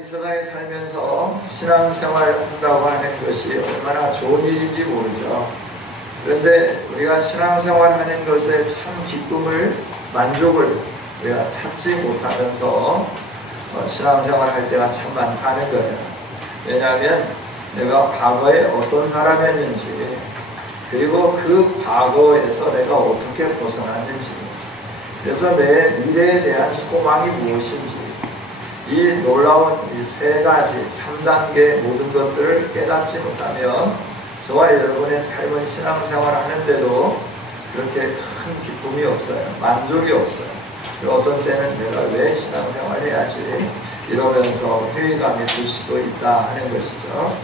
이 세상에 살면서 신앙생활을 한다고 하는 것이 얼마나 좋은 일인지 모르죠. 그런데 우리가 신앙생활 하는 것에 참 기쁨을, 만족을 우리가 찾지 못하면서 신앙생활 할 때가 참 많다는 거예요. 왜냐하면 내가 과거에 어떤 사람이었는지, 그리고 그 과거에서 내가 어떻게 벗어났는지, 그래서 내 미래에 대한 소망이 무엇인지, 이 놀라운 이 세 가지, 3단계 모든 것들을 깨닫지 못하면 저와 여러분의 삶은 신앙생활 하는데도 그렇게 큰 기쁨이 없어요. 만족이 없어요. 그리고 어떤 때는 내가 왜 신앙생활 해야지 이러면서 회의감이 들 수도 있다 하는 것이죠.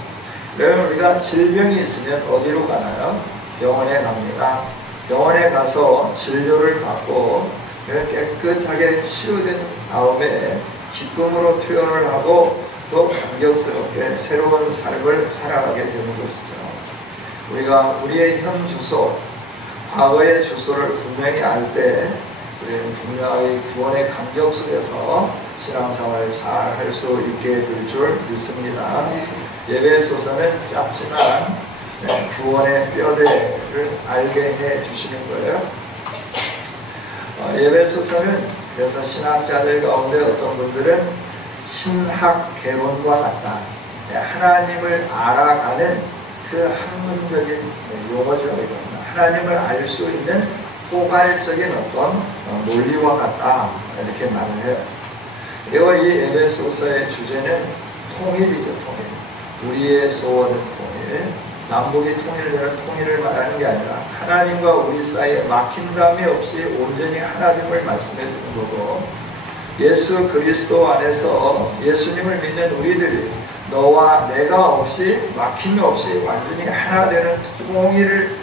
그러면 우리가 질병이 있으면 어디로 가나요? 병원에 갑니다. 병원에 가서 진료를 받고 깨끗하게 치유된 다음에 기쁨으로 퇴원을 하고 또 감격스럽게 새로운 삶을 살아가게 되는 것이죠. 우리가 우리의 현 주소, 과거의 주소를 분명히 알 때 우리는 분명히 구원의 감격 속에서 신앙생활을 잘 할 수 있게 될 줄 믿습니다. 예배소서는 짧지만 구원의 뼈대를 알게 해 주시는 거예요. 예배소서는 그래서 신학자들 가운데 어떤 분들은 신학 개론과 같다. 하나님을 알아가는 그 학문적인 용어죠. 하나님을 알 수 있는 포괄적인 어떤 논리와 같다. 이렇게 말을 해요. 그리고 이 예배소서의 주제는 통일이죠. 통일. 우리의 소원은 통일. 남북이 통일되는 통일을 말하는 게 아니라 하나님과 우리 사이에 막힌담이 없이 온전히 하나님을 말씀해 주는 거고, 예수 그리스도 안에서 예수님을 믿는 우리들이 너와 내가 없이 막힘이 없이 완전히 하나 되는 통일을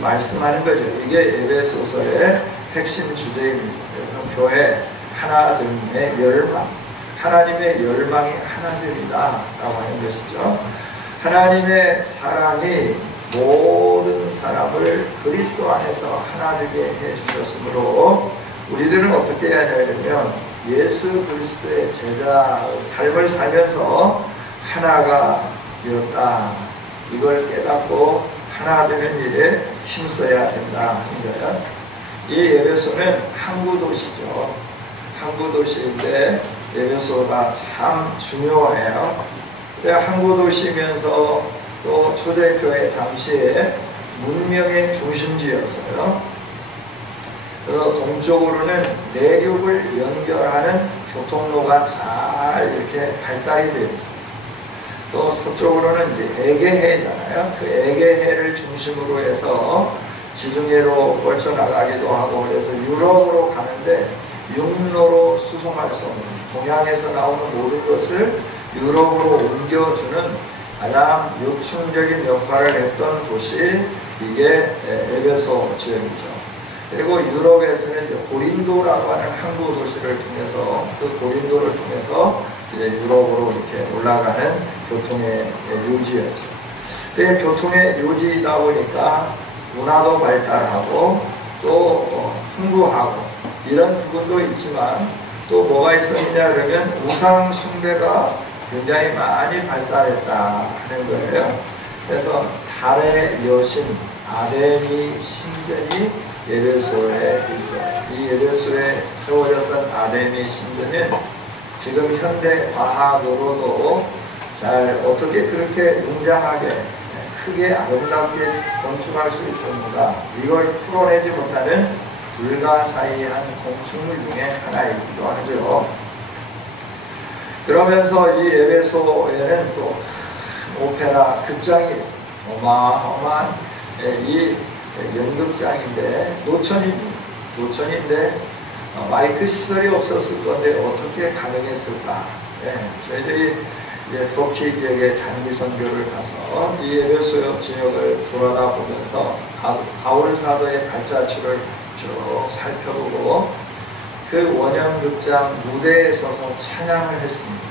말씀하는 거죠. 이게 예배소서의 핵심 주제입니다. 그래서 교회 하나됨의 열망, 하나님의 열망이 하나됨이다 라고 하는 것이죠. 하나님의 사랑이 모든 사람을 그리스도 안에서 하나 되게 해주셨으므로 우리들은 어떻게 해야 되냐면 예수 그리스도의 제자 삶을 살면서 하나가 되었다, 이걸 깨닫고 하나 되는 일에 힘써야 된다 하는 거예요. 이 예배소는 항구도시죠. 항구도시인데 예배소가 참 중요해요. 항구도시면서 또 초대교회 당시에 문명의 중심지였어요. 그래서 동쪽으로는 내륙을 연결하는 교통로가 잘 이렇게 발달이 되어 있어요. 또 서쪽으로는 이제 에게해잖아요. 그 에게해를 중심으로 해서 지중해로 뻗쳐나가기도 하고, 그래서 유럽으로 가는데 육로로 수송할 수 없는, 동양에서 나오는 모든 것을 유럽으로 옮겨주는 가장 요충적인 역할을 했던 도시, 이게 에베소 지역이죠. 그리고 유럽에서는 이제 고린도라고 하는 항구 도시를 통해서, 그 고린도를 통해서 이제 유럽으로 이렇게 올라가는 교통의 요지였죠. 교통의 요지이다 보니까 문화도 발달하고 또 풍부하고 이런 부분도 있지만, 또 뭐가 있었느냐 그러면 우상 숭배가 굉장히 많이 발달했다 하는 거예요. 그래서 달의 여신 아데미 신전이 예배소에 있어요. 이 예배소에 세워졌던 아데미 신전은 지금 현대 과학으로도 잘 어떻게 그렇게 웅장하게 크게 아름답게 건축할 수 있습니다. 이걸 풀어내지 못하는 불가사의한 공축물 중에 하나이기도 하죠. 그러면서 이 에베소에는 또 오페라 극장이 있어요. 어마어마한 이 연극장인데 노천인데 마이크 시설이 없었을 건데 어떻게 가능했을까? 저희들이 이제 터키 지역의 단기 선교를 가서 이 에베소 지역을 돌아다 보면서 바울 사도의 발자취를 쭉 살펴보고 그 원형극장 무대에 서서 찬양을 했습니다.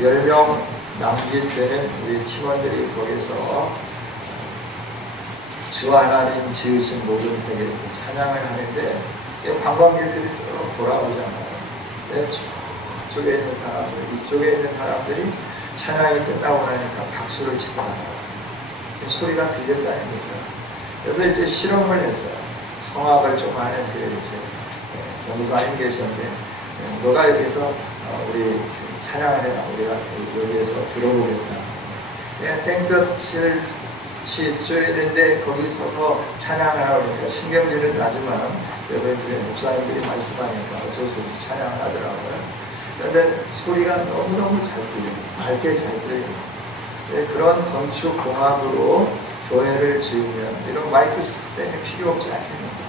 10명 남짓되는 우리 팀원들이 거기서 주 하나님 지으신 모든 세계를 찬양을 하는데 관광객들이 쭉 돌아오잖아요. 저쪽에 있는 사람들, 이쪽에 있는 사람들이 찬양이 끝나고 나니까 박수를 치더라고요. 소리가 들렸다는 거죠. 그래서 이제 실험을 했어요. 성악을 좀 하는 그 이제 전도사님 계셨는데, 너가 여기서 우리 찬양을 해라. 우리가 여기에서 들어보겠다. 그냥 땡볕을 쳐야 되는데 거기 서서 찬양하라고 그러니까 신경질은 나지만 그래도 이제 목사님들이 말씀하니까 어쩔 수 없이 찬양을 하더라고요. 그런데 소리가 너무너무 잘 들려요. 밝게 잘 들려요. 그런 건축공학으로 교회를 지으면 이런 마이크 시스템이 필요 없지 않겠는가.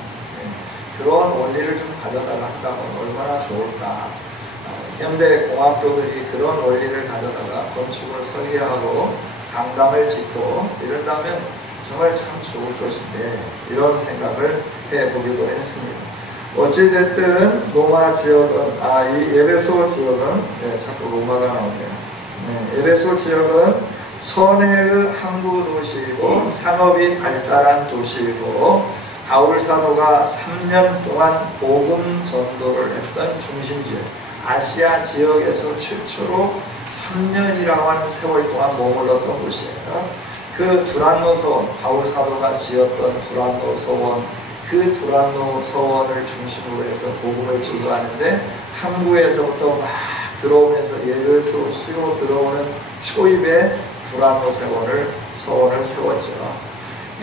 그런 원리를 좀 가져다가 한다면 얼마나 좋을까. 현대 공학도들이 그런 원리를 가져다가 건축을 설계하고 강담을 짓고 이런다면 정말 참 좋을 것인데 이런 생각을 해보기도 했습니다. 어찌됐든 로마 지역은 이 에베소 지역은 자꾸 로마가 나오네요. 에베소 지역은 선해의 항구 도시이고 상업이 발달한 도시이고 바울 사도가 3년 동안 복음 전도를 했던 중심지역, 아시아 지역에서 최초로 3년이라고 하는 세월 동안 머물렀던 곳이에요. 그 두란노 서원, 바울 사도가 지었던 두란노 서원, 그 두란노 서원을 중심으로 해서 복음을 증거하는데 항구에서부터 막 들어오면서 예루살렘으로 들어오는 초입에 두란노 서원을 세웠죠.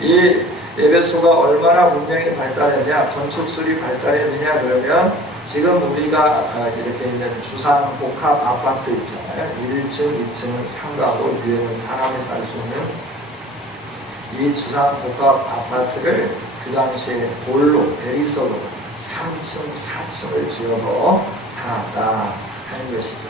이 에베소가 얼마나 문명이 발달했냐, 건축술이 발달했느냐 그러면 지금 우리가 이렇게 있는 주상 복합 아파트 있잖아요. 1층, 2층 상가로 위에는 사람이 살 수 있는 이 주상 복합 아파트를 그 당시에 볼로, 대리석으로 3층, 4층을 지어서 살았다 하는 것이죠.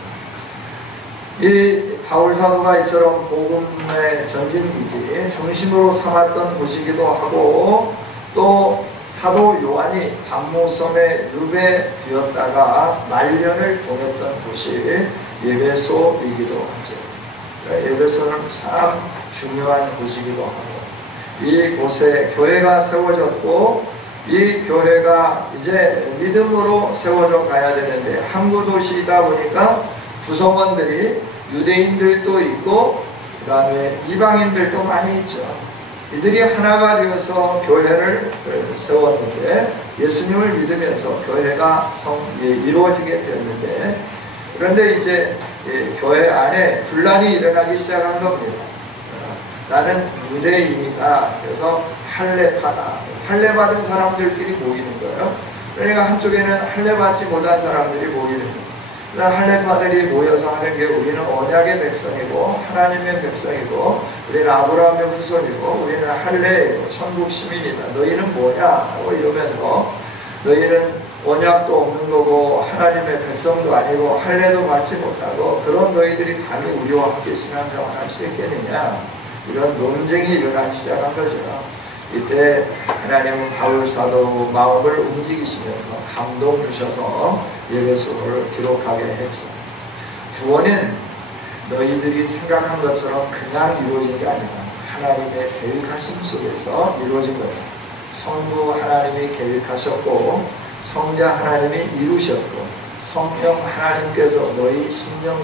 이 바울 사도가 이처럼 복음의 전진기지 중심으로 삼았던 곳이기도 하고 또 사도 요한이 반모섬에 유배되었다가 말년을 보냈던 곳이 에베소이기도 하죠. 에베소는 참 중요한 곳이기도 하고 이곳에 교회가 세워졌고 이 교회가 이제 믿음으로 세워져 가야 되는데 항구도시이다 보니까 구성원들이 유대인들도 있고 그 다음에 이방인들도 많이 있죠. 이들이 하나가 되어서 교회를 세웠는데 예수님을 믿으면서 교회가 이루어지게 되었는데 그런데 이제 교회 안에 분란이 일어나기 시작한 겁니다. 나는 유대인이다. 그래서 할례파다. 할례받은 사람들끼리 모이는 거예요. 그러니까 한쪽에는 할례받지 못한 사람들이 모이는 거예요. 할례파들이 모여서 하는 게 우리는 언약의 백성이고 하나님의 백성이고 우리는 아브라함의 후손이고 우리는 할례이고 천국 시민이다. 너희는 뭐냐? 하고 이러면서 너희는 언약도 없는 거고 하나님의 백성도 아니고 할례도 받지 못하고 그런 너희들이 감히 우리와 함께 신앙생활 할 수 있겠느냐? 이런 논쟁이 일어나기 시작한 거죠. 이때 하나님은 바울 사도 마음을 움직이시면서 감동 주셔서 에베소를 기록하게 했죠. 구원은 너희들이 생각한 것처럼 그냥 이루어진 게 아니라 하나님의 계획하심 속에서 이루어진 거예요. 성부 하나님이 계획하셨고 성자 하나님이 이루셨고 성령 하나님께서 너희 심령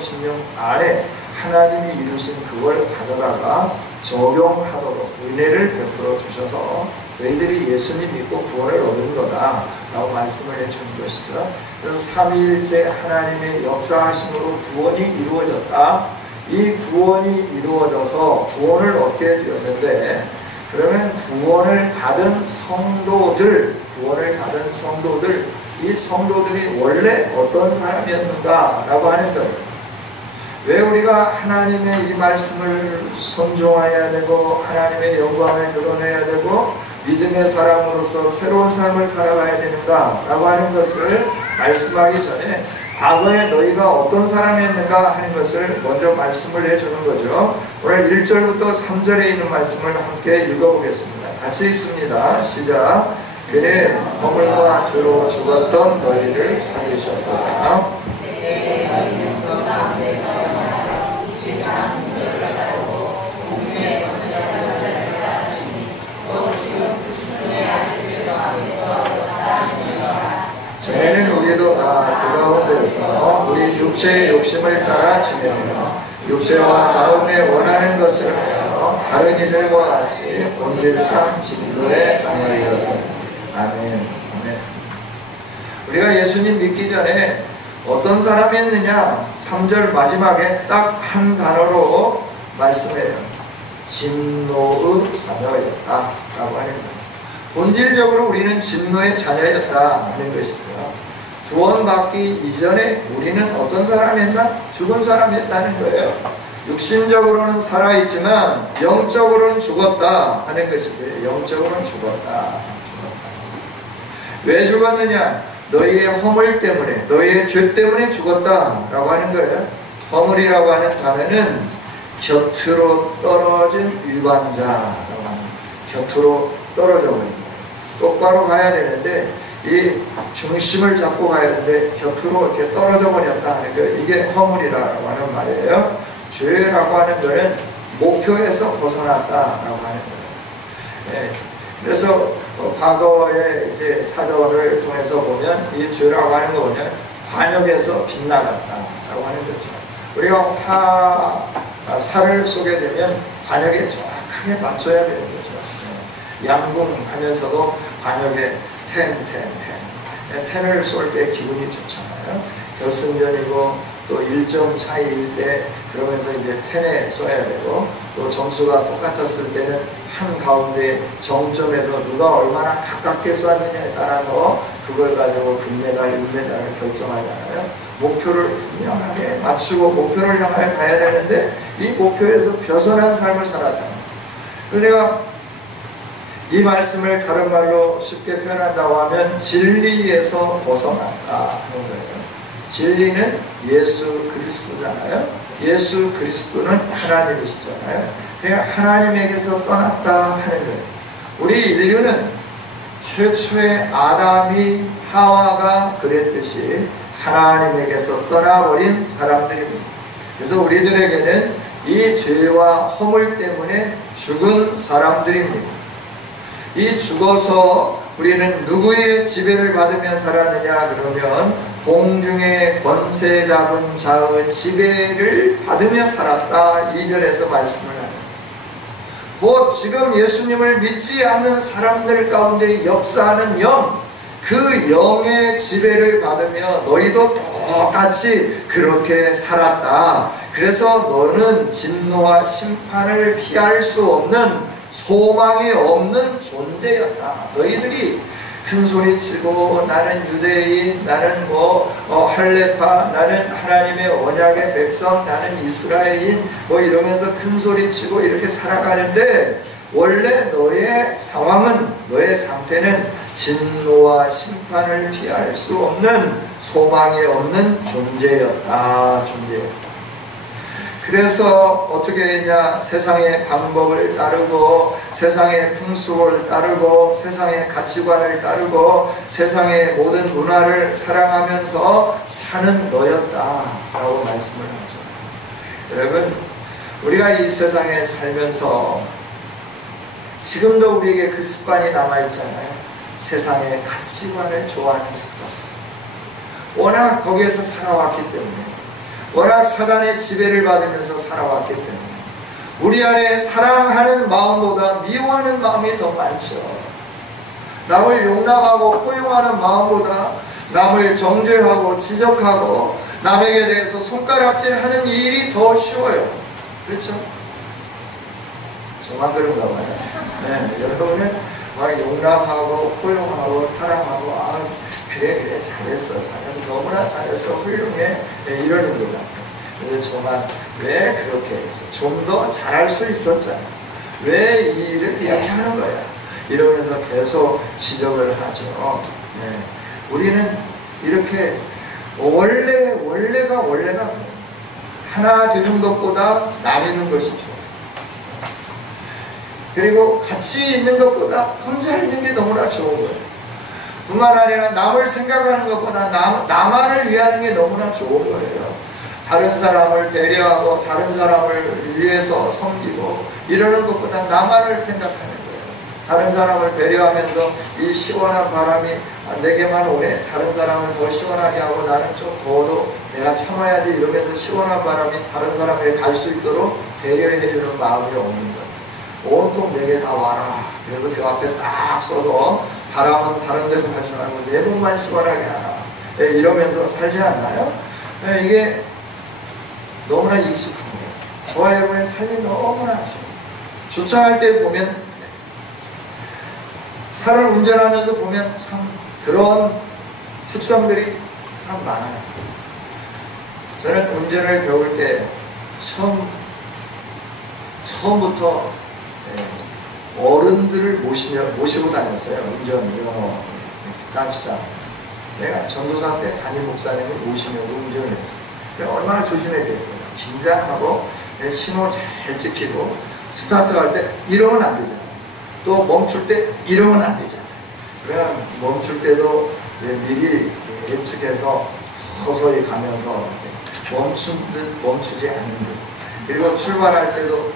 안에 하나님이 이루신 그걸 가져다가 적용하도록 은혜를 베풀어 주셔서 너희들이 예수님 믿고 구원을 얻은 거다 라고 말씀을 해주는 것이죠. 그래서 삼위일체 하나님의 역사하심으로 구원이 이루어졌다. 이 구원이 이루어져서 구원을 얻게 되었는데 그러면 구원을 받은 성도들 이 성도들이 원래 어떤 사람이었는가 라고 하는 거예요. 왜 우리가 하나님의 이 말씀을 순종해야 되고 하나님의 영광을 드러내야 되고 믿음의 사람으로서 새로운 삶을 살아가야 되는가 라고 하는 것을 말씀하기 전에 과거에 너희가 어떤 사람이었는가 하는 것을 먼저 말씀을 해주는 거죠. 오늘 1절부터 3절에 있는 말씀을 함께 읽어보겠습니다. 같이 읽습니다. 시작. 그는 허물과 죄로 죽었던 너희를 살리셨도다. 전에는 우리도 다 그 가운데서 우리 육체의 욕심을 따라 지내며 육체와 마음에 원하는 것을 하여 다른 이들과 같이 본질상 진노의 자녀이거든. 아멘. 아멘. 우리가 예수님 믿기 전에 어떤 사람이었느냐? 3절 마지막에 딱 한 단어로 말씀해요. 진노의 자녀였다 라고 하는 거예요. 본질적으로 우리는 진노의 자녀였다 하는 것이죠. 구원받기 이전에 우리는 어떤 사람이었나? 죽은 사람이었다는 거예요. 육신적으로는 살아있지만 영적으로는 죽었다 하는 것이고요. 영적으로는 죽었다. 왜 죽었느냐? 너희의 허물 때문에, 너희의 죄 때문에 죽었다 라고 하는 거예요. 허물이라고 하는 단어는 곁으로 떨어진 유반자라고 하는, 곁으로 떨어져 버린 거예요. 똑바로 가야 되는데 이 중심을 잡고 가야 되는데 곁으로 이렇게 떨어져 버렸다 하는 거예요. 이게 허물이라고 하는 말이에요. 죄라고 하는 거는 목표에서 벗어났다라고 하는 거예요. 네. 그래서 과거의 이제 사전을 통해서 보면 이 죄라고 하는 거 보면 관역에서 빗나갔다라고 하는 거죠. 우리가 살을 쏘게 되면 관역에 정확하게 맞춰야 되는 거죠. 양궁하면서도 관역에 텐을 쏠 때 기분이 좋잖아요. 결승전이고 또 1점 차이일 때 그러면서 이제 텐에 쏘야 되고, 또 점수가 똑같았을 때는 한 가운데 정점에서 누가 얼마나 가깝게 쐈느냐에 따라서 그걸 가지고 금메달, 은메달을 결정하잖아요. 목표를 분명하게 맞추고 목표를 향하여 가야 되는데 이 목표에서 벗어난 삶을 살았다. 그러니까 이 말씀을 다른 말로 쉽게 표현한다고 하면 진리에서 벗어났다 하는 거예요. 진리는 예수 그리스도잖아요. 예수 그리스도는 하나님이시잖아요. 그냥 하나님에게서 떠났다 하는 거예요. 우리 인류는 최초의 아담이 하와가 그랬듯이 하나님에게서 떠나버린 사람들입니다. 그래서 우리들에게는 이 죄와 허물 때문에 죽은 사람들입니다. 이 죽어서 우리는 누구의 지배를 받으며 살았느냐 그러면 공중의 권세 잡은 자의 지배를 받으며 살았다. 2절에서 말씀을 합니다. 곧 지금 예수님을 믿지 않는 사람들 가운데 역사하는 영, 그 영의 지배를 받으며 너희도 똑같이 그렇게 살았다. 그래서 너는 진노와 심판을 피할 수 없는, 소망이 없는 존재였다. 너희들이 큰 소리 치고 나는 유대인, 나는 할레파, 나는 하나님의 언약의 백성, 나는 이스라엘인 이러면서 큰 소리 치고 이렇게 살아가는데 원래 너의 상황은, 너의 상태는 진노와 심판을 피할 수 없는, 소망이 없는 존재였다. 그래서 어떻게 했냐? 세상의 방법을 따르고 세상의 풍속을 따르고 세상의 가치관을 따르고 세상의 모든 문화를 사랑하면서 사는 너였다 라고 말씀을 하죠. 여러분, 우리가 이 세상에 살면서 지금도 우리에게 그 습관이 남아있잖아요. 세상의 가치관을 좋아하는 습관. 워낙 거기에서 살아왔기 때문에, 워낙 사단의 지배를 받으면서 살아왔기 때문에 우리 안에 사랑하는 마음보다 미워하는 마음이 더 많죠. 남을 용납하고 포용하는 마음보다 남을 정죄하고 지적하고 남에게 대해서 손가락질하는 일이 더 쉬워요. 그렇죠? 저만 그런가 봐요. 네, 여러분은 막 용납하고 포용하고 사랑하고 그래 잘했어, 너무나 잘했어, 훌륭해, 이러는 것 같아요. 그래서 저만 왜 그렇게 했어? 좀 더 잘할 수 있었잖아. 왜 이 일을 이렇게 하는 거야? 이러면서 계속 지적을 하죠. 네. 우리는 이렇게 원래가 하나 되는 것보다 나누는 것이 좋아요. 그리고 같이 있는 것보다 혼자 있는 게 너무나 좋은 거예요. 뿐만 아니라 남을 생각하는 것보다 나만을 위하는 게 너무나 좋은 거예요. 다른 사람을 배려하고 다른 사람을 위해서 섬기고 이러는 것보다 나만을 생각하는 거예요. 다른 사람을 배려하면서 이 시원한 바람이 내게만 오네, 다른 사람을 더 시원하게 하고 나는 좀 더워도 내가 참아야지 이러면서 시원한 바람이 다른 사람에게 갈 수 있도록 배려해주는 마음이 없는 거예요. 온통 내게 다 와라. 그래서 그 앞에 딱 써서 바람은 다른 데로 가지 말고 내 몸만 시원하게 하라. 이러면서 살지 않나요? 이게 너무나 익숙한 거예요. 저와 여러분의 삶이 너무나 아쉬워요. 주차할 때 보면, 차를 운전하면서 보면 참 그런 습성들이 참 많아요. 저는 운전을 배울 때 처음부터 어른들을 모시고 다녔어요. 운전, 영어, 단시장. 내가 전도사 때 담임 목사님을 모시면서 운전을 했어요. 얼마나 조심했겠어요. 긴장하고 신호 잘 지키고 스타트할 때 이러면 안 되잖아요. 또 멈출 때 이러면 안 되잖아요. 그러면 멈출 때도 미리 예측해서 서서히 가면서 멈춘 듯 멈추지 않는 듯. 그리고 출발할 때도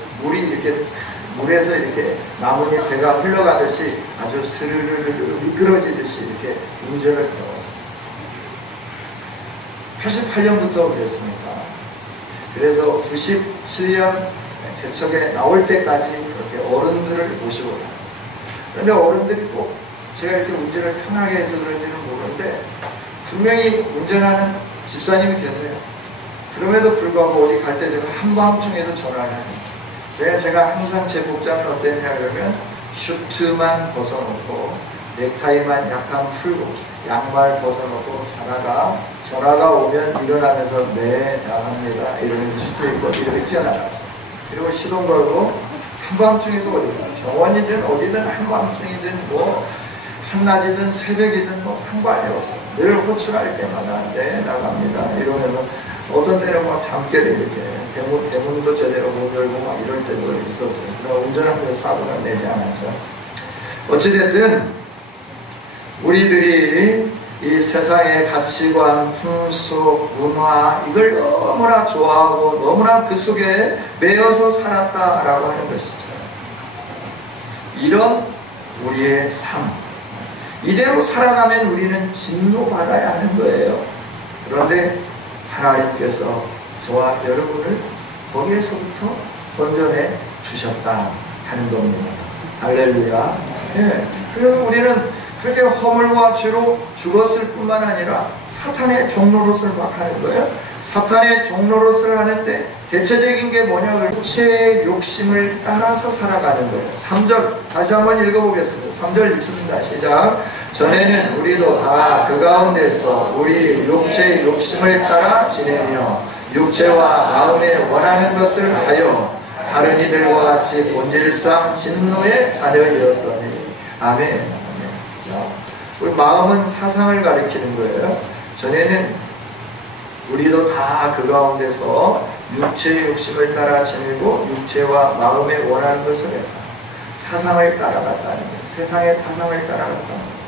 물에서 이렇게 나뭇잎 배가 흘러가듯이 아주 스르르르 미끄러지듯이 이렇게 운전을 배웠어요. 88년부터 그랬으니까. 그래서 97년 개척에 나올 때까지 그렇게 어른들을 모시고 다녔어요. 그런데 어른들이 꼭 제가 이렇게 운전을 편하게 해서 그런지는 모르는데 분명히 운전하는 집사님이 계세요. 그럼에도 불구하고 어디 갈 때 제가 한밤중에도 전화를 해요. 그래서 제가 항상 제 복장은 어땠냐 그러면 슈트만 벗어놓고 넥타이만 약간 풀고 양말 벗어놓고 전화가 오면 일어나면서 네 나갑니다 이러면서 슈트 입고 이렇게 뛰어나갔어요. 그리고 시동 걸고 한밤중에도 어디든 정원이든 어디든 한밤중이든 뭐 한낮이든 새벽이든 뭐 상관이 없어요. 늘 호출할 때마다 네 나갑니다 이러면서 어떤 때는 막 잠결에 이렇게 대문도 제대로 못 열고 막 이럴 때도 있었어요. 그럼 운전하면서 사고를 내지 않았죠. 어찌됐든 우리들이 이 세상의 가치관, 풍속, 문화 이걸 너무나 좋아하고 너무나 그 속에 매여서 살았다라고 하는 것이죠. 이런 우리의 삶 이대로 살아가면 우리는 진노받아야 하는 거예요. 그런데 하나님께서 저와 여러분을 거기에서부터 건져내 주셨다 하는 겁니다. 할렐루야. 예. 그래서 우리는 그렇게 허물과 죄로 죽었을 뿐만 아니라 사탄의 종노릇을 막 하는 거예요. 사탄의 종노릇을 하는데 대체적인 게 뭐냐? 육체의 욕심을 따라서 살아가는 거예요. 3절 다시 한번 읽어보겠습니다. 3절 읽습니다. 시작. 전에는 우리도 다 그 가운데서 우리 육체의 욕심을 따라 지내며 육체와 마음에 원하는 것을 하여 다른 이들과 같이 본질상 진노의 자녀이었더니 아멘. 우리 마음은 사상을 가리키는 거예요. 전에는 우리도 다 그 가운데서 육체의 욕심을 따라 지내고 육체와 마음에 원하는 것을 했다. 사상을 따라갔다는 거예요. 세상의 사상을 따라갔다는 거예요.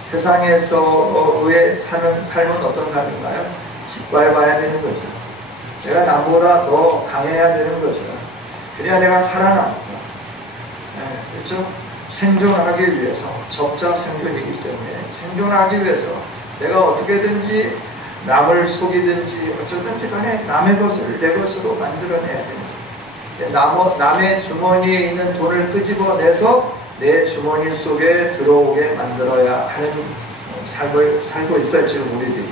세상에서의 사는 삶은 어떤 삶인가요? 짓밟아야 되는 거죠. 내가 남보다 더 강해야 되는 거죠. 그래야 내가 살아남다. 그렇죠? 생존하기 위해서 적자 생존이기 때문에 생존하기 위해서 내가 어떻게든지 남을 속이든지 어쩌든지 간에 남의 것을 내 것으로 만들어내야 됩니다. 남의 주머니에 있는 돈을 끄집어내서 내 주머니 속에 들어오게 만들어야 하는 삶을 살고 있어요. 지금 우리들이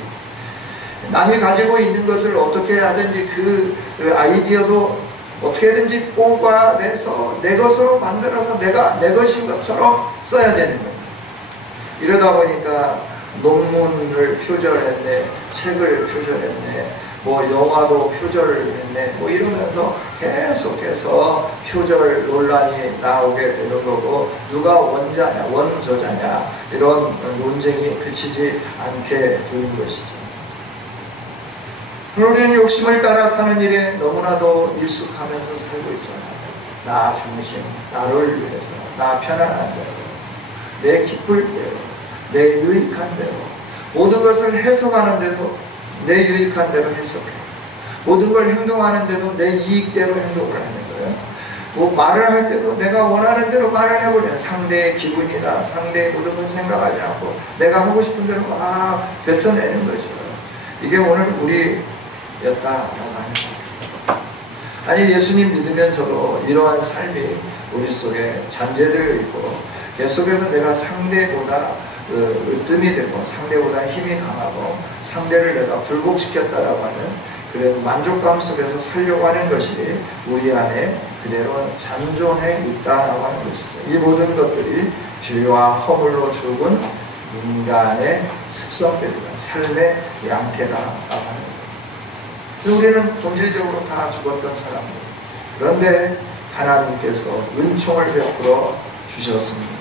남이 가지고 있는 것을 어떻게 하든지 그 아이디어도 어떻게든지 뽑아내서 내 것으로 만들어서 내가 내 것인 것처럼 써야 되는 거예요. 이러다 보니까 논문을 표절했네, 책을 표절했네, 뭐 영화도 표절을 했네, 뭐 이러면서 계속해서 표절 논란이 나오게 되는 거고, 누가 원자냐 원저자냐 이런 논쟁이 그치지 않게 되는 것이죠. 우리는 욕심을 따라 사는 일에 너무나도 익숙하면서 살고 있잖아요. 나 중심, 나를 위해서, 나 편안한 대로, 내 기쁠 대로, 내 유익한 대로, 모든 것을 해석하는데도 내 유익한 대로 해석해. 모든 걸 행동하는데도 내 이익대로 행동을 하는 거예요. 뭐 말을 할 때도 내가 원하는 대로 말을 해버려요. 상대의 기분이나 상대의 모든 걸 생각하지 않고 내가 하고 싶은 대로 막 뱉어내는 거죠. 이게 오늘 우리 삶이었다라고 하는 거예요. 아니 예수님 믿으면서도 이러한 삶이 우리 속에 잔재되어 있고 계속해서 내가 상대보다 으뜸이 되고 상대보다 힘이 강하고 상대를 내가 굴복시켰다라고 하는 그런 만족감 속에서 살려고 하는 것이 우리 안에 그대로 잔존해 있다라고 하는 것이죠. 이 모든 것들이 죄와 허물로 죽은 인간의 습성들이다. 삶의 양태다라고 하는 거예요. 우리는 본질적으로 다 죽었던 사람들. 그런데 하나님께서 은총을 베풀어 주셨습니다.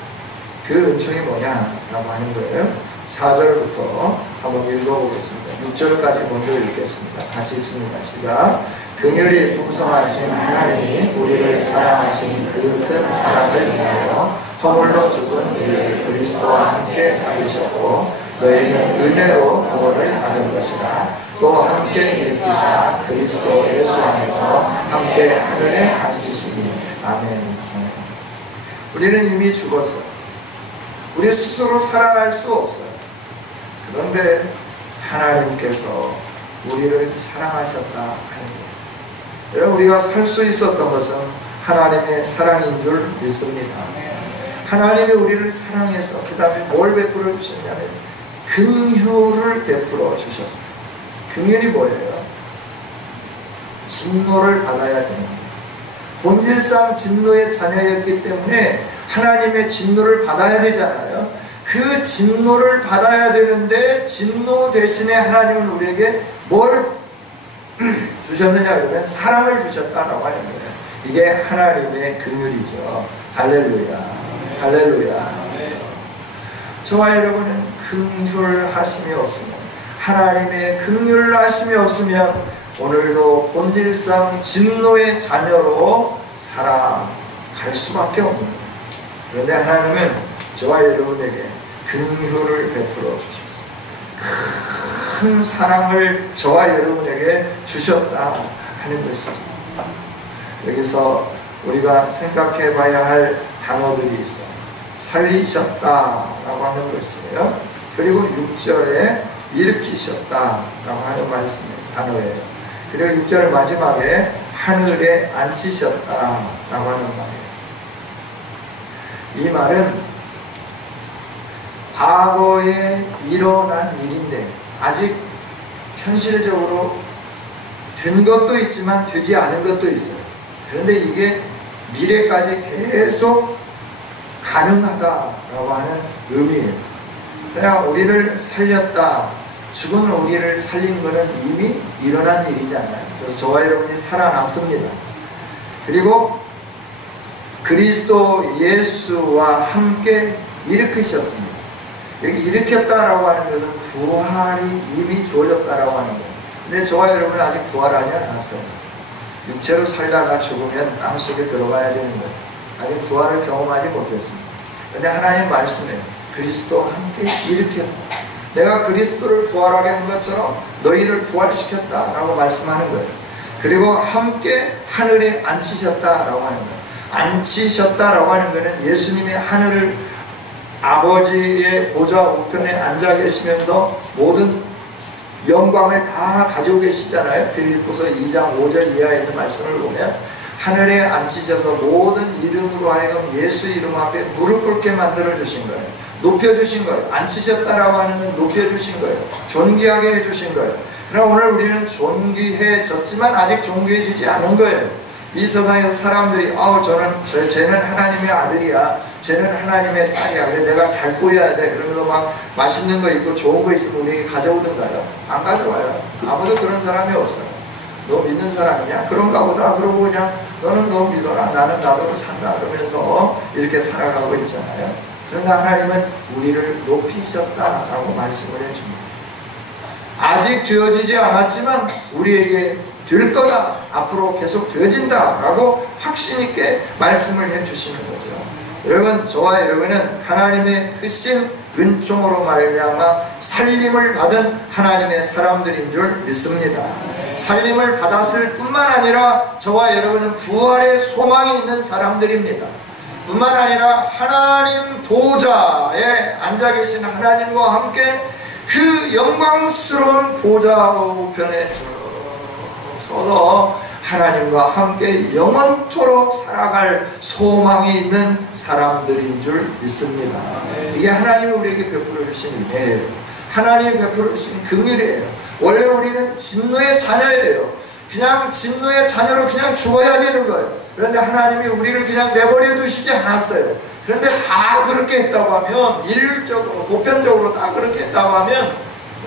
그 은총이 뭐냐라고 하는 거예요. 4절부터 한번 읽어보겠습니다. 6절까지 먼저 읽겠습니다. 같이 읽습니다. 시작. 긍휼이 풍성하신 하나님이 우리를 사랑하신 그 큰 사랑을 위하여 허물로 죽은 우리를 그리스도와 함께 살리셨고 너희는 은혜로 구원을 받은 것이라. 또 함께 일으키사 그리스도 예수 안에서 함께 하늘에 앉으시니. 아멘. 우리는 이미 죽었어요. 우리 스스로 살아날 수 없어요. 그런데 하나님께서 우리를 사랑하셨다 하는 거예요. 여러분, 우리가 살 수 있었던 것은 하나님의 사랑인 줄 믿습니다. 하나님이 우리를 사랑해서 그 다음에 뭘 베풀어 주셨냐면 긍휼을 베풀어 주셨어요. 긍휼이 뭐예요? 진노를 받아야 되는 거예요. 본질상 진노의 자녀였기 때문에 하나님의 진노를 받아야 되잖아요. 그 진노를 받아야 되는데 진노 대신에 하나님은 우리에게 뭘 주셨느냐 그러면 사랑을 주셨다라고 하는 거예요. 이게 하나님의 긍휼이죠. 할렐루야. 할렐루야. 저와 여러분은 긍휼하심이 없으면, 하나님의 긍휼하심이 없으면 오늘도 본질상 진노의 자녀로 살아갈 수밖에 없는 거예요. 그런데 하나님은 저와 여러분에게 긍휼을 베풀어 주셨어요. 큰 사랑을 저와 여러분에게 주셨다 하는 것이죠. 여기서 우리가 생각해 봐야 할 단어들이 있어요. 살리셨다라고 하는 것이에요. 그리고 6절에 일으키셨다라고 하는 단어예요. 그리고 6절 마지막에 하늘에 앉히셨다라고 하는 말이에요. 이 말은 과거에 일어난 일인데 아직 현실적으로 된 것도 있지만 되지 않은 것도 있어요. 그런데 이게 미래까지 계속 가능하다라고 하는 의미예요. 그냥 우리를 살렸다, 죽은 우리를 살린 것은 이미 일어난 일이잖아요. 그래서 저와 여러분이 살아났습니다. 그리고 그리스도 예수와 함께 일으키셨습니다. 여기 일으켰다라고 하는 것은 부활이 이미 주어졌다라고 하는 거예요. 근데 저와 여러분은 아직 부활하지 않았어요. 육체로 살다가 죽으면 땅속에 들어가야 되는 거예요. 아직 부활을 경험하지 못했습니다. 그런데 하나님 말씀에 그리스도와 함께 일으켰다. 내가 그리스도를 부활하게 한 것처럼 너희를 부활시켰다라고 말씀하는 거예요. 그리고 함께 하늘에 앉히셨다라고 하는 거예요. 앉히셨다라고 하는 것은 예수님이 하늘을 아버지의 보좌 우편에 앉아 계시면서 모든 영광을 다 가지고 계시잖아요. 빌립보서 2장 5절 이하에 있는 말씀을 보면 하늘에 앉히셔서 모든 이름으로 하여금 예수 이름 앞에 무릎 꿇게 만들어 주신 거예요. 높여주신 거예요. 앉히셨다라고 하는 건 높여주신 거예요. 존귀하게 해주신 거예요. 그러나 오늘 우리는 존귀해졌지만 아직 존귀해지지 않은 거예요. 이 세상에서 사람들이 쟤는 하나님의 아들이야, 쟤는 하나님의 딸이야, 그래 내가 잘 보여야 돼, 그러면서 막 맛있는 거 있고 좋은 거 있으면 우리에게 가져오던가요? 안 가져와요. 아무도 그런 사람이 없어요. 너 믿는 사람이냐? 그런가 보다. 그러고 그냥 너는 너 믿어라, 나는 나대로 산다 그러면서 이렇게 살아가고 있잖아요. 그런데 하나님은 우리를 높이셨다라고 말씀을 해줍니다. 아직 되어지지 않았지만 우리에게 될 거다, 앞으로 계속 되어진다 라고 확신 있게 말씀을 해주시는 거죠. 여러분, 저와 여러분은 하나님의 크신 은총으로 말미암아 살림을 받은 하나님의 사람들인 줄 믿습니다. 살림을 받았을 뿐만 아니라 저와 여러분은 부활의 소망이 있는 사람들입니다. 뿐만 아니라 하나님 보좌에 앉아 계신 하나님과 함께 그 영광스러운 보좌 우편에 서서 하나님과 함께 영원토록 살아갈 소망이 있는 사람들인 줄 믿습니다. 이게 하나님이 우리에게 베풀어 주신 은혜예요. 하나님이 베풀어 주신 긍휼이에요. 원래 우리는 진노의 자녀예요. 그냥 진노의 자녀로 그냥 죽어야 되는 거예요. 그런데 하나님이 우리를 그냥 내버려 두시지 않았어요. 그런데 다 그렇게 했다고 하면, 일률적으로 보편적으로 다 그렇게 했다고 하면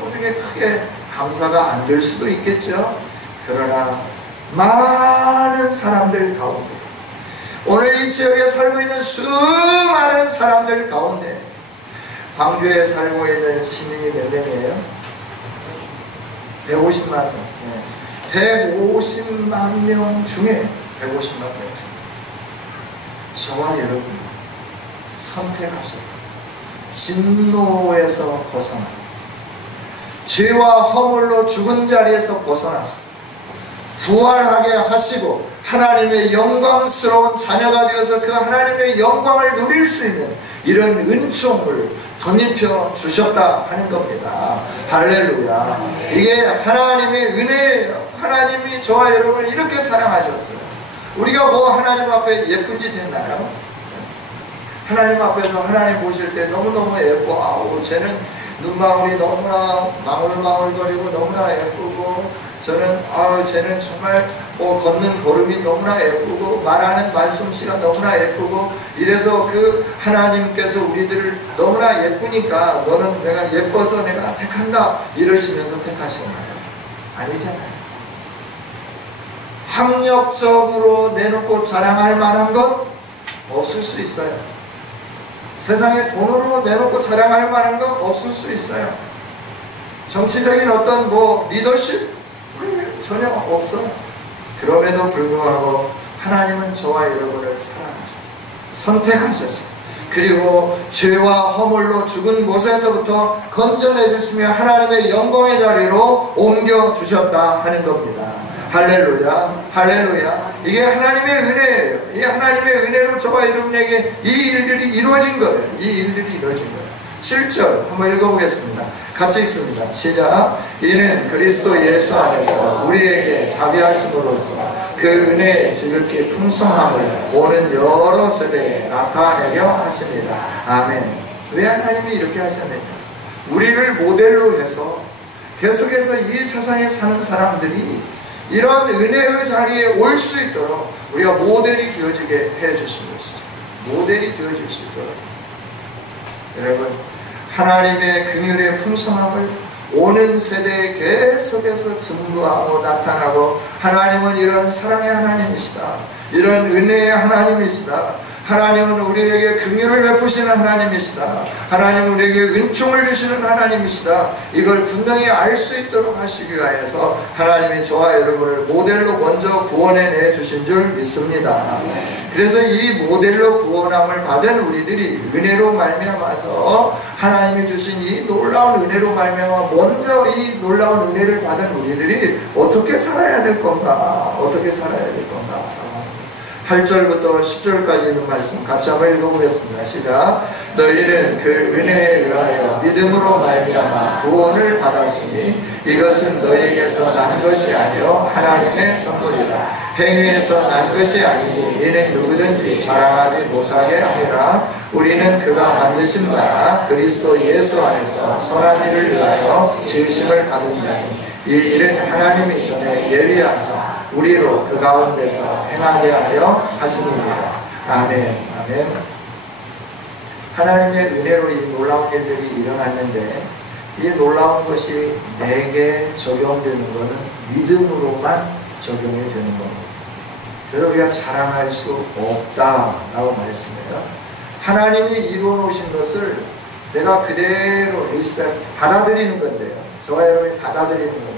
어떻게 크게 감사가 안 될 수도 있겠죠. 그러나 많은 사람들 가운데, 오늘 이 지역에 살고 있는 수많은 사람들 가운데, 광주에 살고 있는 시민이 몇 명이에요? 150만 명. 150만 명 중에 150만 명 중에 저와 여러분 선택하셔서 진노에서 벗어나 죄와 허물로 죽은 자리에서 벗어나서 부활하게 하시고 하나님의 영광스러운 자녀가 되어서 그 하나님의 영광을 누릴 수 있는 이런 은총을 덧입혀 주셨다 하는 겁니다. 할렐루야. 이게 하나님의 은혜예요. 하나님이 저와 여러분을 이렇게 사랑하셨어요. 우리가 뭐 하나님 앞에 예쁜 짓 했나요? 하나님 앞에서 하나님 보실 때 너무너무 예뻐. 아우, 쟤는 눈망울이 너무나 망울망울거리고 너무나 예쁘고, 저는 아우, 쟤는 정말 걷는 걸음이 너무나 예쁘고, 말하는 말솜씨가 너무나 예쁘고, 이래서 그 하나님께서 우리들을 너무나 예쁘니까 너는 내가 예뻐서 내가 택한다 이러시면서 택하셨나요? 아니잖아요. 학력적으로 내놓고 자랑할 만한 것 없을 수 있어요. 세상에 돈으로 내놓고 자랑할 만한 것 없을 수 있어요. 정치적인 어떤 리더십 전혀 없어요. 그럼에도 불구하고 하나님은 저와 여러분을 사랑하셨어요. 선택하셨어요. 그리고 죄와 허물로 죽은 곳에서부터 건져내 주시며 하나님의 영광의 자리로 옮겨주셨다 하는 겁니다. 할렐루야, 할렐루야. 이게 하나님의 은혜예요. 이 하나님의 은혜로 저와 여러분에게 이 일들이 이루어진 거예요. 이 일들이 이루어진 거예요. 7절 한번 읽어보겠습니다. 같이 읽습니다. 시작. 이는 그리스도 예수 안에서 우리에게 자비하심으로써 그 은혜의 지극히 풍성함을 오는 여러 세대에 나타내려 하십니다. 아멘. 왜 하나님이 이렇게 하셨느냐? 우리를 모델로 해서 계속해서 이 세상에 사는 사람들이 이런 은혜의 자리에 올 수 있도록 우리가 모델이 되어지게 해주신 것이죠. 모델이 되어질 수 있도록. 여러분, 하나님의 긍휼의 풍성함을 오는 세대에 계속해서 증거하고 나타나고, 하나님은 이런 사랑의 하나님이시다, 이런 은혜의 하나님이시다, 하나님은 우리에게 긍휼을 베푸시는 하나님이시다, 하나님은 우리에게 은총을 주시는 하나님이시다, 이걸 분명히 알 수 있도록 하시기 위하여서 하나님이 저와 여러분을 모델로 먼저 구원해 주신 줄 믿습니다. 그래서 이 모델로 구원함을 받은 우리들이 은혜로 말미암아서 하나님이 주신 이 놀라운 은혜로 말미암아 먼저 이 놀라운 은혜를 받은 우리들이 어떻게 살아야 될 건가? 어떻게 살아야 될 건가? 8절부터 10절까지 있는 말씀 같이 한번 읽어보겠습니다. 시작. 너희는 그 은혜에 의하여 믿음으로 말미암아 구원을 받았으니 이것은 너희에게서 난 것이 아니요 하나님의 선물이라. 행위에서 난 것이 아니니 이는 누구든지 자랑하지 못하게 하리라. 우리는 그가 만드신 바 그리스도 예수 안에서 선한 일을 위하여 지으심을 받은 자니 이 일은 하나님이 전에 예비하사 우리로 그 가운데서 행하게 하려 하시느니라. 아멘. 아멘. 하나님의 은혜로 이 놀라운 일들이 일어났는데, 이 놀라운 것이 내게 적용되는 것은 믿음으로만 적용이 되는 겁니다. 그래서 우리가 자랑할 수 없다라고 말씀해요. 하나님이 이루어 놓으신 것을 내가 그대로 받아들이는 건데요. 저와 여러분이 받아들이는 건데,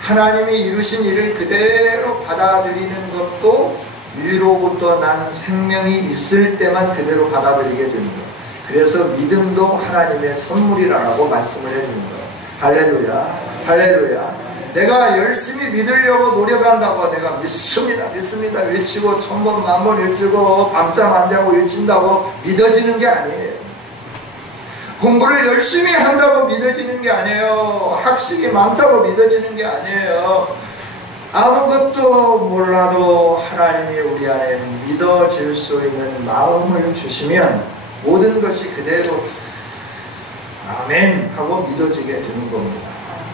하나님이 이루신 일을 그대로 받아들이는 것도 위로부터 난 생명이 있을 때만 그대로 받아들이게 됩니다. 그래서 믿음도 하나님의 선물이라고 말씀을 해주는 거예요. 할렐루야, 할렐루야. 내가 열심히 믿으려고 노력한다고 내가 믿습니다, 믿습니다 외치고 1000번, 10,000번 외치고 밤잠 안 자고 외친다고 믿어지는 게 아니에요. 공부를 열심히 한다고 믿어지는 게 아니에요. 학식이 많다고 믿어지는 게 아니에요. 아무것도 몰라도 하나님이 우리 안에 믿어질 수 있는 마음을 주시면 모든 것이 그대로 아멘 하고 믿어지게 되는 겁니다.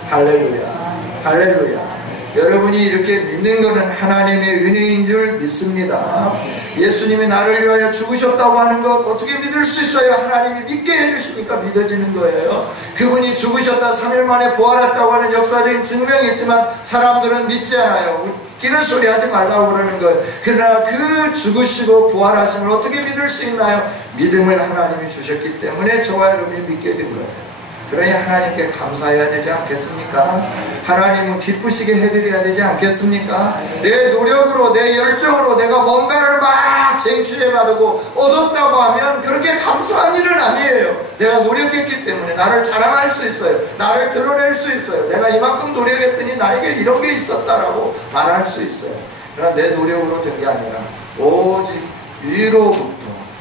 할렐루야, 할렐루야. 여러분이 이렇게 믿는 것은 하나님의 은혜인 줄 믿습니다. 예수님이 나를 위하여 죽으셨다고 하는 것 어떻게 믿을 수 있어요? 하나님이 믿게 해주시니까 믿어지는 거예요. 그분이 죽으셨다 3일 만에 부활했다고 하는 역사적인 증명이 있지만 사람들은 믿지 않아요. 웃기는 소리 하지 말라고 그러는 거예요. 그러나 그 죽으시고 부활하심을 어떻게 믿을 수 있나요? 믿음을 하나님이 주셨기 때문에 저와 여러분이 믿게 된 거예요. 그러니 하나님께 감사해야 되지 않겠습니까? 하나님은 기쁘시게 해드려야 되지 않겠습니까? 내 노력으로, 내 열정으로 내가 뭔가를 막 쟁취해가지고 얻었다고 하면 그렇게 감사한 일은 아니에요. 내가 노력했기 때문에 나를 자랑할 수 있어요. 나를 드러낼 수 있어요. 내가 이만큼 노력했더니 나에게 이런 게 있었다라고 말할 수 있어요. 그러나 내 노력으로 된 게 아니라 오직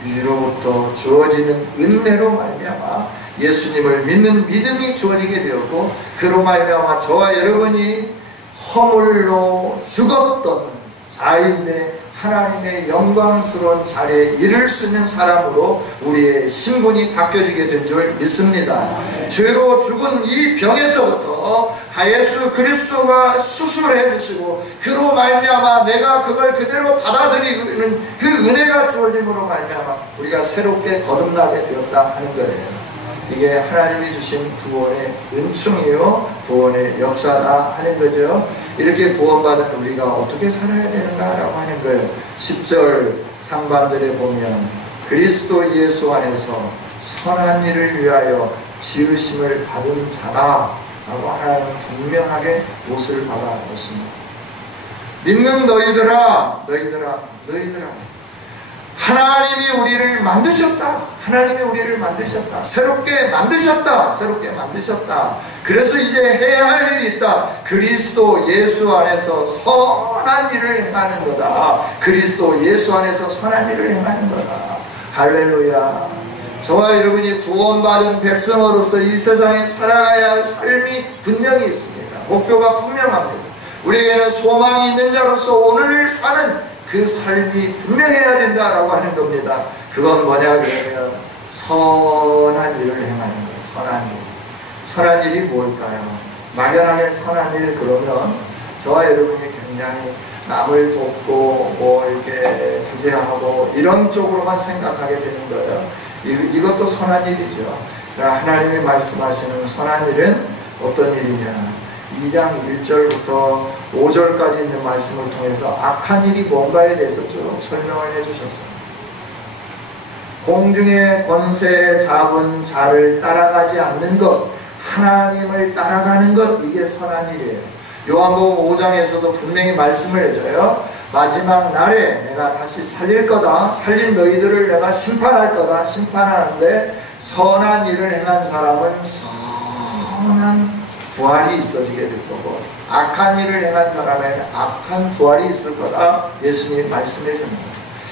위로부터 주어지는 은혜로 말미암아 예수님을 믿는 믿음이 주어지게 되었고, 그로 말미암아 저와 여러분이 허물로 죽었던 자인데 하나님의 영광스러운 자리에 이를 수 있는 사람으로 우리의 신분이 바뀌어지게 된 줄 믿습니다. 죄로 죽은 이 병에서부터 예수 그리스도가 수술해 주시고 그로 말미암아 내가 그걸 그대로 받아들이는 그 은혜가 주어짐으로 말미암아 우리가 새롭게 거듭나게 되었다 하는 거예요. 이게 하나님이 주신 구원의 은총이요 구원의 역사다 하는 거죠. 이렇게 구원받은 우리가 어떻게 살아야 되는가라고 하는 거예요. 10절 상반절에 보면 그리스도 예수 안에서 선한 일을 위하여 지으심을 받은 자다 라고 하나님은 분명하게 못을 박아놓습니다. 믿는 너희들아 하나님이 우리를 만드셨다. 하나님이 우리를 만드셨다. 새롭게 만드셨다. 그래서 이제 해야 할 일이 있다. 그리스도 예수 안에서 선한 일을 행하는 거다. 그리스도 예수 안에서 선한 일을 행하는 거다. 할렐루야. 저와 여러분이 구원받은 백성으로서 이 세상에 살아가야 할 삶이 분명히 있습니다. 목표가 분명합니다. 우리에게는 소망이 있는 자로서 오늘을 사는 그 삶이 분명해야 된다라고 하는 겁니다. 그건 뭐냐 그러면 선한 일을 행하는 거예요. 선한 일. 선한 일이 뭘까요? 막연하게 선한 일 그러면 저와 여러분이 굉장히 남을 돕고 뭐 이렇게 구제하고 이런 쪽으로만 생각하게 되는 거예요. 이것도 선한 일이죠. 하나님이 말씀하시는 선한 일은 어떤 일이냐? 2장 1절부터 5절까지 있는 말씀을 통해서 악한 일이 뭔가에 대해서 쭉 설명을 해주셨어요. 공중의 권세 잡은 자를 따라가지 않는 것, 하나님을 따라가는 것, 이게 선한 일이에요. 요한복음 5장에서도 분명히 말씀을 해줘요. 마지막 날에 내가 다시 살릴 거다. 살린 너희들을 내가 심판할 거다. 심판하는데 선한 일을 행한 사람은 선한 부활이 있어지게 될 거고 악한 일을 행한 사람에게 악한 부활이 있을 거다. 예수님이 말씀해 줍니다.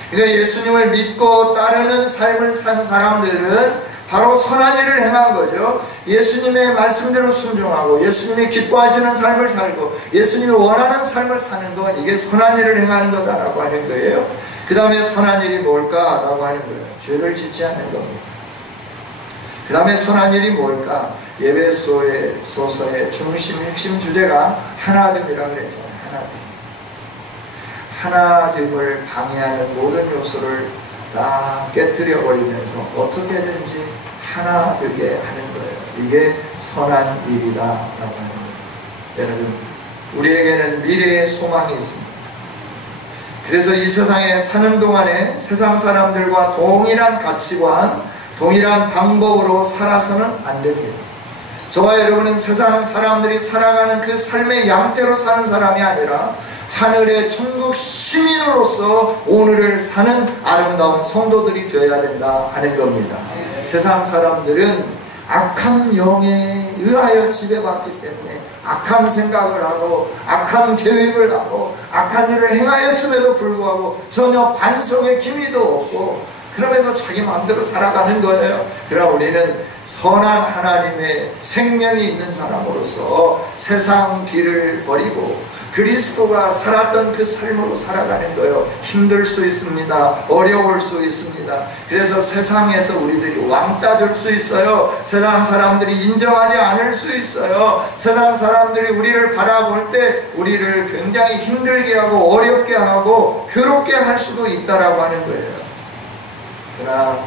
그러니까 예수님을 믿고 따르는 삶을 산 사람들은 바로 선한 일을 행한 거죠. 예수님의 말씀대로 순종하고 예수님이 기뻐하시는 삶을 살고 예수님이 원하는 삶을 사는 것, 이게 선한 일을 행하는 거다라고 하는 거예요. 그 다음에 선한 일이 뭘까라고 하는 거예요. 죄를 짓지 않는 겁니다. 그 다음에 선한 일이 뭘까? 예배소서의 중심 핵심 주제가 하나됨이라고 그랬잖아요. 하나됨을 방해하는 모든 요소를 다 깨뜨려 버리면서 어떻게든지 하나 되게 하는 거예요. 이게 선한 일이다 라고 하는 거예요. 여러분, 우리에게는 미래의 소망이 있습니다. 그래서 이 세상에 사는 동안에 세상 사람들과 동일한 가치관, 동일한 방법으로 살아서는 안 됩니다. 저와 여러분은 세상 사람들이 살아가는 그 삶의 양태로 사는 사람이 아니라 하늘의 천국 시민으로서 오늘을 사는 아름다운 성도들이 되어야 된다 하는 겁니다. 세상 사람들은 악한 영에 의하여 지배받기 때문에 악한 생각을 하고 악한 계획을 하고 악한 일을 행하였음에도 불구하고 전혀 반성의 기미도 없고 그러면서 자기 마음대로 살아가는 거예요. 그러나 우리는 선한 하나님의 생명이 있는 사람으로서 세상 길을 버리고 그리스도가 살았던 그 삶으로 살아가는 거예요. 힘들 수 있습니다. 어려울 수 있습니다. 그래서 세상에서 우리들이 왕따 줄 수 있어요. 세상 사람들이 인정하지 않을 수 있어요. 세상 사람들이 우리를 바라볼 때 우리를 굉장히 힘들게 하고 어렵게 하고 괴롭게 할 수도 있다라고 하는 거예요. 그러나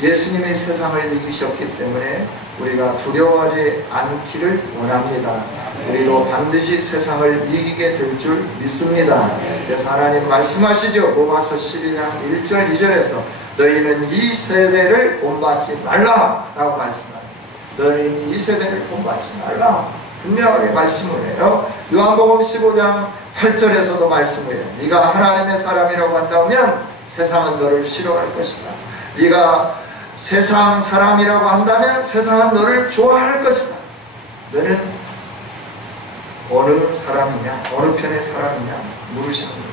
예수님이 세상을 이기셨기 때문에 우리가 두려워하지 않기를 원합니다. 우리도 반드시 세상을 이기게 될 줄 믿습니다. 그래서 하나님 말씀하시죠. 로마서 12장 1절 2절에서 너희는 이 세대를 본받지 말라 라고 말씀합니다. 너희는 이 세대를 본받지 말라 분명하게 말씀을 해요. 요한복음 15장 8절에서도 말씀을 해요. 네가 하나님의 사람이라고 한다면 세상은 너를 싫어할 것이다. 네가 세상 사람이라고 한다면 세상은 너를 좋아할 것이다. 너는 어느 사람이냐, 어느 편의 사람이냐 물으시는 거죠.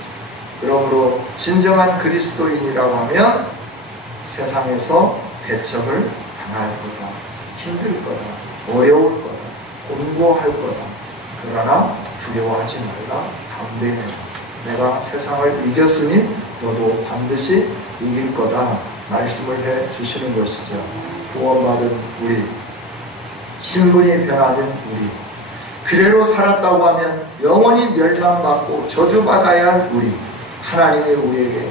그러므로 진정한 그리스도인이라고 하면 세상에서 배척을 당할 거다, 힘들 거다, 어려울 거다, 곤고할 거다. 그러나 두려워하지 말라, 담대해. 내가 세상을 이겼으니 너도 반드시 이길 거다 말씀을 해 주시는 것이죠. 구원받은 우리, 신분이 변화된 우리, 그대로 살았다고 하면 영원히 멸망받고 저주받아야 할 우리, 하나님이 우리에게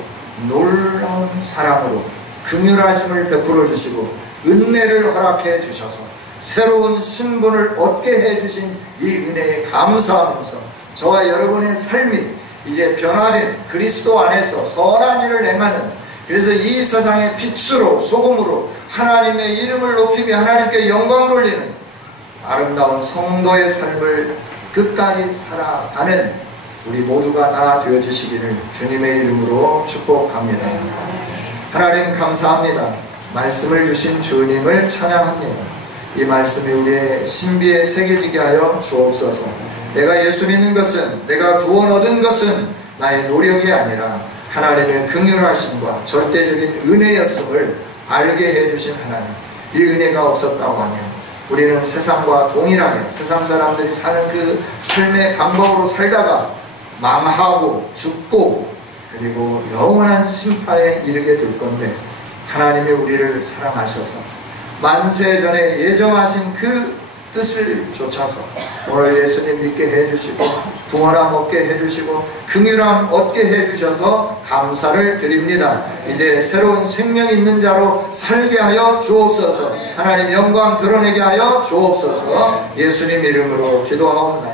놀라운 사랑으로 긍휼하심을 베풀어 주시고 은혜를 허락해 주셔서 새로운 신분을 얻게 해 주신 이 은혜에 감사하면서 저와 여러분의 삶이 이제 변화된 그리스도 안에서 선한 일을 행하는, 그래서 이 세상의 빛으로 소금으로 하나님의 이름을 높이며 하나님께 영광 돌리는 아름다운 성도의 삶을 끝까지 살아가는 우리 모두가 다 되어지시기를 주님의 이름으로 축복합니다. 하나님 감사합니다. 말씀을 주신 주님을 찬양합니다. 이 말씀이 우리의 신비에 새겨지게 하여 주옵소서. 내가 예수 믿는 것은, 내가 구원 얻은 것은 나의 노력이 아니라 하나님의 긍휼하심과 절대적인 은혜였음을 알게 해주신 하나님, 이 은혜가 없었다고 하면 우리는 세상과 동일하게 세상 사람들이 사는 그 삶의 방법으로 살다가 망하고 죽고 그리고 영원한 심판에 이르게 될 건데, 하나님이 우리를 사랑하셔서 만세전에 예정하신 그 뜻을 좇아서 오늘 예수님 믿게 해주시고 구원함 얻게 해주시고 긍휼함 얻게 해주셔서 감사를 드립니다. 이제 새로운 생명 있는 자로 살게 하여 주옵소서. 하나님 영광 드러내게 하여 주옵소서. 예수님 이름으로 기도하옵나이다.